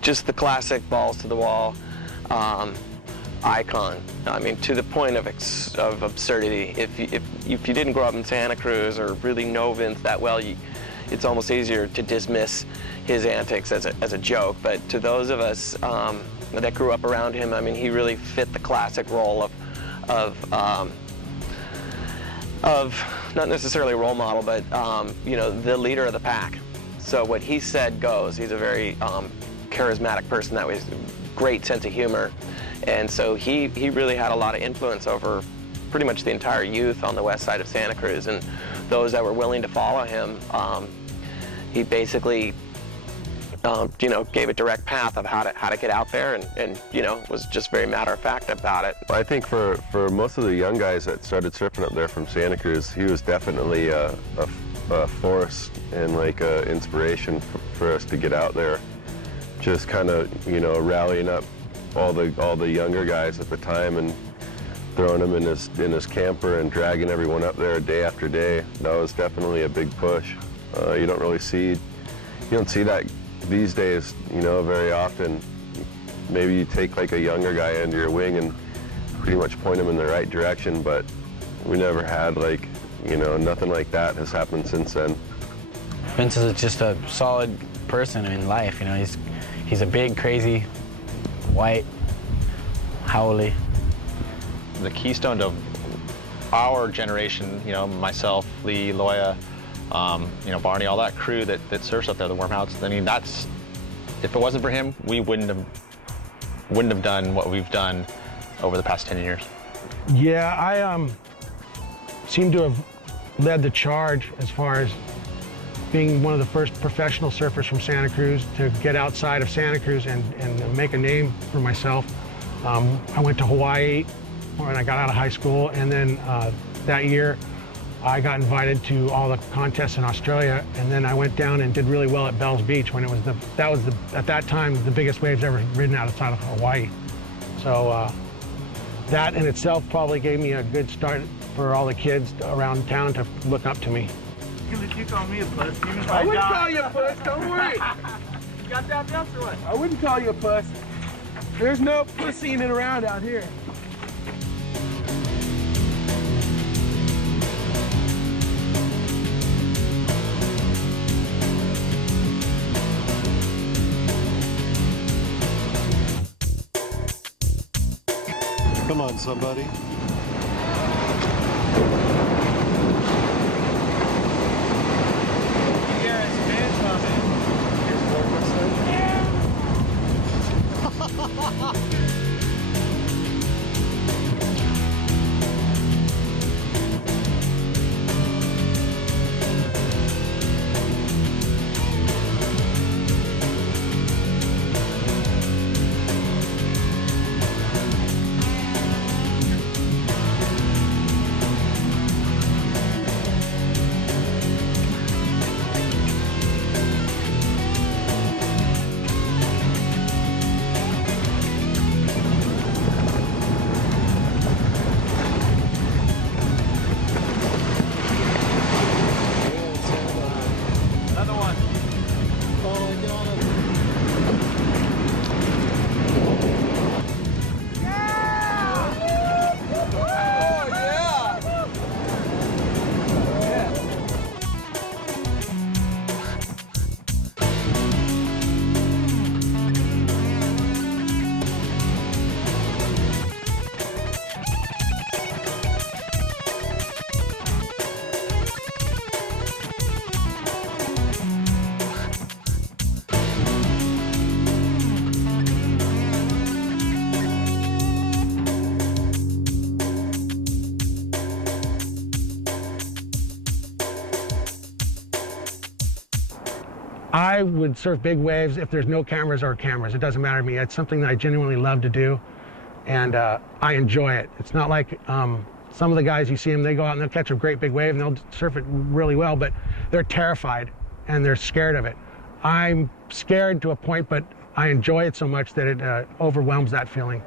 Just the classic balls to the wall icon. I mean, to the point of absurdity. If you didn't grow up in Santa Cruz or really know Vince that well, it's almost easier to dismiss his antics as a joke. But to those of us that grew up around him, I mean, he really fit the classic role of not necessarily a role model, but you know, the leader of the pack. So what he said goes. He's a very charismatic person that was great sense of humor, and so he really had a lot of influence over pretty much the entire youth on the west side of Santa Cruz, and those that were willing to follow him. He basically you know, gave a direct path of how to get out there, and you know, was just very matter-of-fact about it. I think for most of the young guys that started surfing up there from Santa Cruz, he was definitely a force and like an inspiration for us to get out there. Just kind of, you know, rallying up all the younger guys at the time and throwing them in his camper and dragging everyone up there day after day. That was definitely a big push. You don't see that these days, you know, very often. Maybe you take like a younger guy under your wing and pretty much point him in the right direction, but we never had, like, you know, nothing like that has happened since then. Vince is just a solid person in life, you know. He's a big, crazy, white, howly. The keystone of our generation, you know, myself, Lee, Loya, you know, Barney, all that crew that surfs up there, the Wormhouses. I mean, if it wasn't for him, we wouldn't have done what we've done over the past 10 years. Yeah, I seem to have led the charge as far as being one of the first professional surfers from Santa Cruz to get outside of Santa Cruz and make a name for myself. I went to Hawaii when I got out of high school, and then that year I got invited to all the contests in Australia, and then I went down and did really well at Bells Beach when it was at that time the biggest waves ever ridden outside of Hawaii. So that in itself probably gave me a good start for all the kids around town to look up to me. You call me a puss. I wouldn't call you a puss, don't worry. You got that else or what? I wouldn't call you a puss. There's no pussying it around out here. Come on, somebody. I would surf big waves if there's no cameras or cameras. It doesn't matter to me. It's something that I genuinely love to do, and I enjoy it. It's not like some of the guys you see them, they go out and they'll catch a great big wave and they'll surf it really well, but they're terrified and they're scared of it. I'm scared to a point, but I enjoy it so much that it overwhelms that feeling.